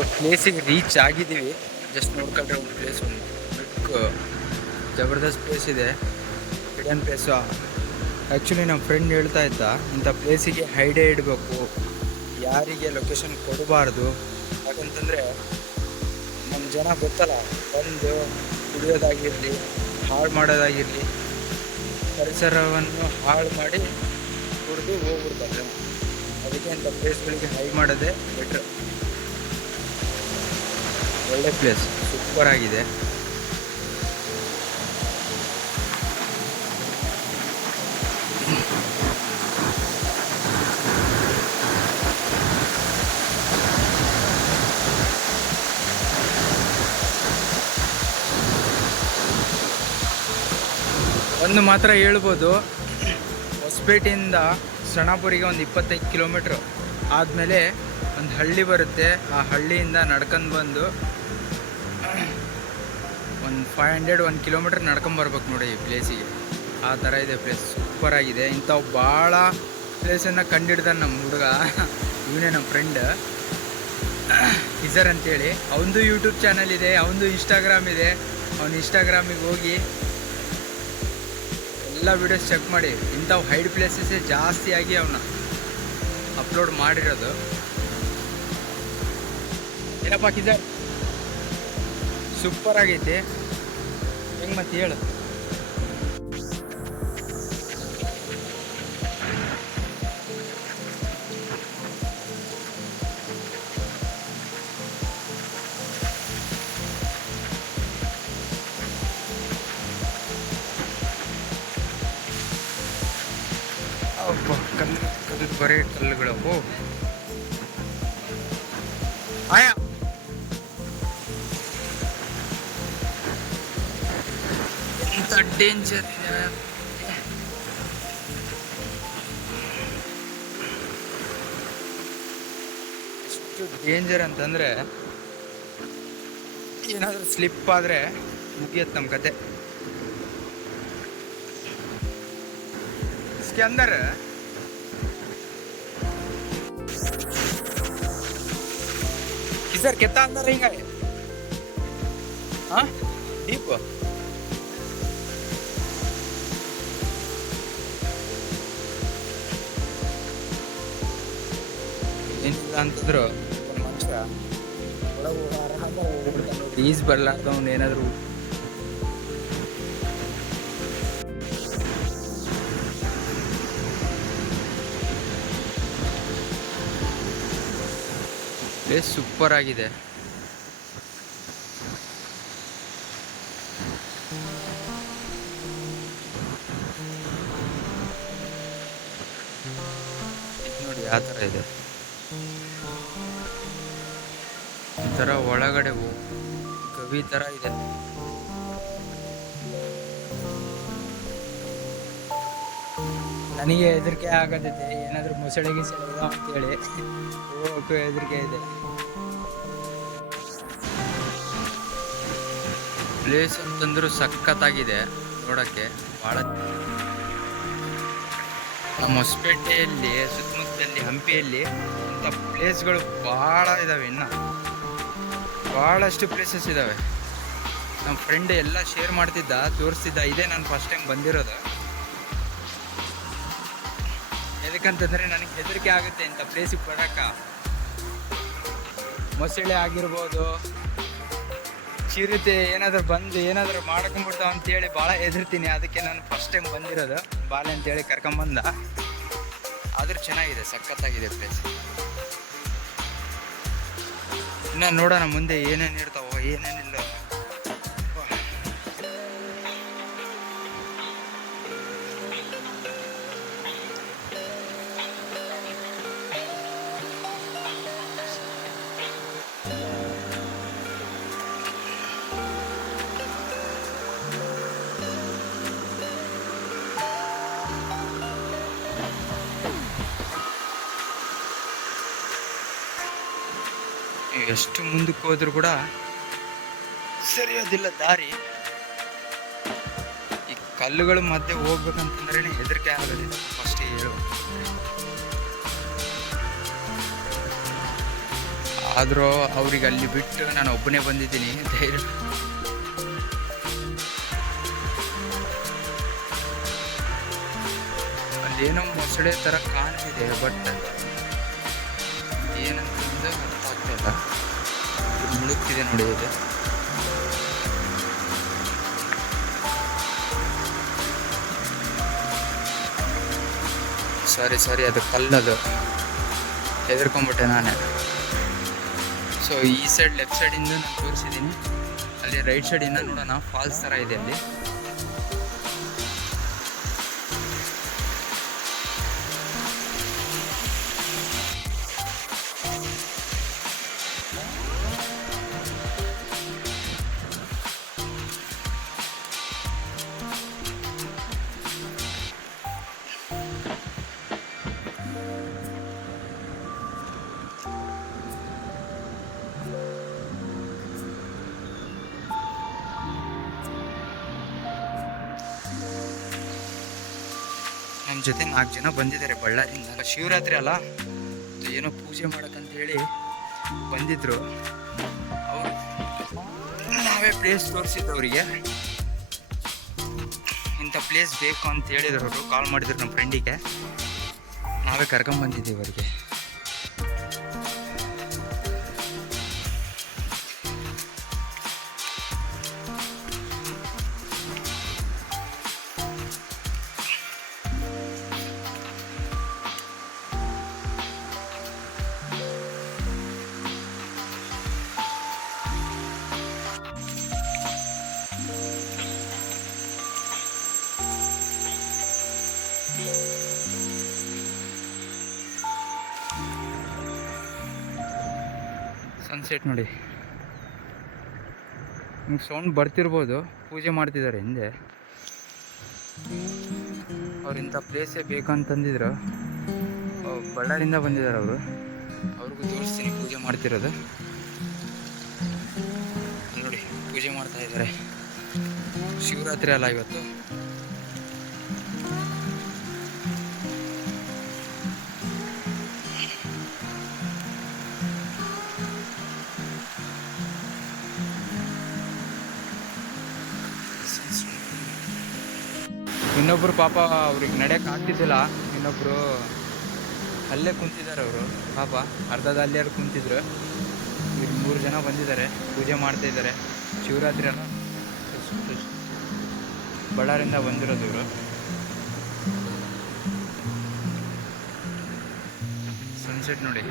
So ಪ್ಲೇಸಿಗೆ reach ಆಗಿದ್ದೀವಿ. Just ನೋಡ್ಕೊಂಡ್ರೆ ಒಂದು ಪ್ಲೇಸ್, ಒಂದು ಜಬರ್ದಸ್ತ್ ಪ್ಲೇಸ್ ಇದೆ, ಹಿಡನ್ ಪ್ಲೇಸು. ಆ್ಯಕ್ಚುಲಿ ನಮ್ಮ ಫ್ರೆಂಡ್ ಹೇಳ್ತಾ ಇದ್ದ, ಇಂಥ ಪ್ಲೇಸಿಗೆ ಹೈಡೇ ಇಡಬೇಕು, ಯಾರಿಗೆ ಲೊಕೇಶನ್ ಕೊಡಬಾರ್ದು. ಯಾಕಂತಂದರೆ ನಮ್ಮ ಜನ ಗೊತ್ತಲ್ಲ, ಬಂದು ಕುಡಿಯೋದಾಗಿರಲಿ, ಹಾಳು ಮಾಡೋದಾಗಿರಲಿ, ಪರಿಸರವನ್ನು ಹಾಳು ಮಾಡಿ ಕುಡಿದು ಹೋಗ್ಬಿಡ್ತಾರೆ. ಅದಕ್ಕೆ ಇಂಥ ಪ್ಲೇಸ್ಗಳಿಗೆ ಹೈಡ್ ಮಾಡೋದೇ ಬೆಟ್ರ್. ಒಳ್ಳೆ ಪ್ಲೇಸ್, ಸೂಪರ್ ಆಗಿದೆ. ಒಂದು ಮಾತ್ರ ಹೇಳ್ಬೋದು, ಹೊಸಪೇಟೆಯಿಂದ ಸಣಾಪುರಿಗೆ ಒಂದು 25 ಕಿಲೋಮೀಟ್ರ್ ಆದಮೇಲೆ ಒಂದು ಹಳ್ಳಿ ಬರುತ್ತೆ. ಆ ಹಳ್ಳಿಯಿಂದ ನಡ್ಕೊಂಡು ಬಂದು ಒಂದು 1 ಕಿಲೋಮೀಟ್ರ್ ನಡ್ಕೊಂಬರ್ಬೇಕು ನೋಡಿ ಈ ಪ್ಲೇಸಿಗೆ. ಆ ಥರ ಇದೆ ಪ್ಲೇಸ್, ಸೂಪರಾಗಿದೆ. ಇಂಥವು ಭಾಳ ಪ್ಲೇಸನ್ನು ಕಂಡಿಡ್ದಾನೆ ನಮ್ಮ ಹುಡುಗ, ಇವನೇ ನಮ್ಮ ಫ್ರೆಂಡ್ ಇಜರ್ ಅಂತೇಳಿ. ಅವನದು ಯೂಟ್ಯೂಬ್ ಚಾನಲ್ ಇದೆ, ಅವನದು ಇನ್ಸ್ಟಾಗ್ರಾಮ್ ಇದೆ. ಅವ್ನು ಇನ್ಸ್ಟಾಗ್ರಾಮಿಗೆ ಹೋಗಿ ಎಲ್ಲ ವೀಡಿಯೋಸ್ ಚೆಕ್ ಮಾಡಿ. ಇಂಥವು ಹೈಡ್ ಪ್ಲೇಸಸ್ಸೇ ಜಾಸ್ತಿಯಾಗಿ ಅವನ್ನ ಅಪ್ಲೋಡ್ ಮಾಡಿರೋದು. ಏನಪ್ಪ ಕಿಜರ್, ಸೂಪರ್ ಆಗೈತಿ. ಹೆಂಗೆ ಮತ್ತೆ ಹೇಳು. ಕಲ್ಲು ಬರೀ ಕಲ್ಲುಗಳು. ಆಯಾ ಎಂತ ಡೇಂಜರ್ ಇದೆ. ಎಷ್ಟು ಡೇಂಜರ್ ಅಂತಂದರೆ, ಏನಾದರೂ ಸ್ಲಿಪ್ ಆದರೆ ಮುಗಿಯತ್ತೆ ನಮ್ಮ ಕತೆ. इसके अंदर किधर कितना अंदर रहेगा ये? हाँ डीप ಏನಿಲ್ಲ ಅಂತಂದ್ರು ಒಂದು ಮನುಷ್ಯ ಒಳಗೆ ಆರಾಮಾಗಿ ಹೋಗ್ಬಿಡ್ತಾನೆ. ಈಜ್ ಬರ್ಲಾರ್ದವ್ನು ಏನಾದರೂ ಪ್ಲೇಸ್ ಸೂಪರ್ ಆಗಿದೆ. ನೋಡಿ ಯಾವ ಥರ ಇದೆ, ಒಂಥರ ಒಳಗಡೆ ಗವಿ ಥರ ಇದೆ. ನನಗೆ ಹೆದರಿಕೆ ಆಗತೈತೆ, ಏನಾದರೂ ಮೊಸಳೆ ಗಿಸಳೆ ಇದಾವ ಅಂತೇಳಿ ಹೋಗೋಕ್ಕೂ ಹೆದರಿಕೆ ಇದೆ. ಪ್ಲೇಸ್ ಅಂತಂದ್ರೂ ಸಖತ್ತಾಗಿದೆ ನೋಡೋಕ್ಕೆ. ಭಾಳ ನಮ್ಮ ಹೊಸಪೇಟೆಯಲ್ಲಿ ಸುತ್ತಮುತ್ತಲಲ್ಲಿ ಹಂಪಿಯಲ್ಲಿ ಇಂಥ ಪ್ಲೇಸ್ಗಳು ಭಾಳ ಇದ್ದಾವೆ. ಇನ್ನು ಭಾಳಷ್ಟು ಪ್ಲೇಸಸ್ ಇದ್ದಾವೆ. ನಮ್ಮ ಫ್ರೆಂಡ್ ಎಲ್ಲ ಶೇರ್ ಮಾಡ್ತಿದ್ದ, ತೋರಿಸ್ತಿದ್ದ. ಇದೇ ನಾನು ಫಸ್ಟ್ ಟೈಮ್ ಬಂದಿರೋದು. ಯಾಕಂತಂದರೆ ನನಗೆ ಹೆದರಿಕೆ ಆಗುತ್ತೆ ಇಂಥ ಪ್ಲೇಸಿಗೆ ಬರೋಕ್ಕೆ. ಮೊಸಳೆ ಆಗಿರ್ಬೋದು, ಚಿರತೆ ಏನಾದರೂ ಬಂದು ಏನಾದರೂ ಮಾಡ್ಕೊಂಬಿಡ್ತಾವ ಅಂತೇಳಿ ಭಾಳ ಹೆದರ್ತೀನಿ. ಅದಕ್ಕೆ ನಾನು ಫಸ್ಟ್ ಟೈಮ್ ಬಂದಿರೋದು. ಬಾಲೆ ಅಂತೇಳಿ ಕರ್ಕೊಂಬಂದ. ಆದರೂ ಚೆನ್ನಾಗಿದೆ, ಸಖತ್ತಾಗಿದೆ ಪ್ಲೇಸ್. ಇನ್ನು ನೋಡೋಣ ಮುಂದೆ ಏನೇನು ಇರ್ತಾವೋ ಏನೇನಿಲ್ಲ. ಎಷ್ಟು ಮುಂದಕ್ಕೆ ಹೋದ್ರೂ ಕೂಡ ಸರಿಯೋದಿಲ್ಲ ದಾರಿ. ಈ ಕಲ್ಲುಗಳ ಮಧ್ಯೆ ಹೋಗ್ಬೇಕಂತಂದ್ರೆ ಹೆದರಿಕೆ ಆಗೋದಿಲ್ಲ ಫಸ್ಟ್ ಹೇಳು. ಆ ಆದರೂ ಅವ್ರಿಗೆ ಅಲ್ಲಿ ಬಿಟ್ಟು ನಾನು ಒಬ್ಬನೇ ಬಂದಿದ್ದೀನಿ ಧೈರ್ಯ. ಅಲ್ಲೇನೋ ಮೊಸಳೆ ಥರ ಕಾಣ್ತಿದೆ, ಬಟ್ ಏನಂತಂದು ಅರ್ಥ ಆಗ್ತಾಯಿಲ್ಲ. ಮುಳುಗ್ತಿದೆ ನೋಡಿ ಇದು. ಸಾರಿ ಅದು ಕಲ್ಲದು, ಹೆದರ್ಕೊಂಬಿಟ್ಟೆ ನಾನೇ. ಸೊ ಈ ಸೈಡ್ ಲೆಫ್ಟ್ ಸೈಡಿಂದ ನಾನು ತೋರಿಸಿದ್ದೀನಿ, ಅಲ್ಲಿ ರೈಟ್ ಸೈಡಿಂದ ನೋಡೋಣ. ಫಾಲ್ಸ್ ಥರ ಇದೆ ಅಲ್ಲಿ. ನಮ್ಮ ಜೊತೆ 4 ಜನ ಬಂದಿದ್ದಾರೆ ಬಳ್ಳಾರಿಯಿಂದ. ಶಿವರಾತ್ರಿ ಅಲ್ಲ, ಏನೋ ಪೂಜೆ ಮಾಡಕ್ಕಂತ ಹೇಳಿ ಬಂದಿದ್ರು. ಅವರು ನಾವೇ ಪ್ಲೇಸ್ ತೋರಿಸಿದ್ದು ಅವರಿಗೆ. ಇಂಥ ಪ್ಲೇಸ್ ಬೇಕು ಅಂತ ಹೇಳಿದ್ರು ಅವರು. ಕಾಲ್ ಮಾಡಿದ್ರು ನಮ್ಮ ಫ್ರೆಂಡಿಗೆ, ನಾವೇ ಕರ್ಕೊಂಬಂದಿದ್ದೀವಿ ಅವರಿಗೆ. ಸನ್ಸೆಟ್ ನೋಡಿ, ನಿಮ್ಗೆ ಸೌಂಡ್ ಬರ್ತಿರ್ಬೋದು. ಪೂಜೆ ಮಾಡ್ತಿದ್ದಾರೆ ಹಿಂದೆ. ಅವ್ರು ಇಂಥ ಪ್ಲೇಸೇ ಬೇಕಂತಂದಿದ್ರು. ಬಳ್ಳಾರಿಂದ ಬಂದಿದ್ದಾರೆ ಅವರು. ಅವ್ರಿಗೂ ತೋರಿಸ್ತೀನಿ ಪೂಜೆ ಮಾಡ್ತಿರೋದು. ನೋಡಿ, ಪೂಜೆ ಮಾಡ್ತಾ ಇದ್ದಾರೆ. ಶಿವರಾತ್ರಿ ಅಲ್ಲ ಇವತ್ತು. ಇನ್ನೊಬ್ರು ಪಾಪ ಅವ್ರಿಗೆ ನಡೆಯಕ್ಕೆ ಆಗ್ತಿದ್ದಿಲ್ಲ. ಇನ್ನೊಬ್ರು ಅಲ್ಲೇ ಕುಂತಿದ್ದಾರೆ. ಅವರು ಪಾಪ ಅರ್ಧದ ಅಲ್ಲೇ ಕುಂತಿದ್ರು. ಇವ್ರು 3 ಜನ ಬಂದಿದ್ದಾರೆ, ಪೂಜೆ ಮಾಡ್ತಾ ಇದ್ದಾರೆ. ಶಿವರಾತ್ರಿ ಅಲ್ಲ, ಬಳ್ಳಾರಿಂದ ಬಂದಿರೋದು ಇವರು. ಸನ್ಸೆಟ್ ನೋಡಿ.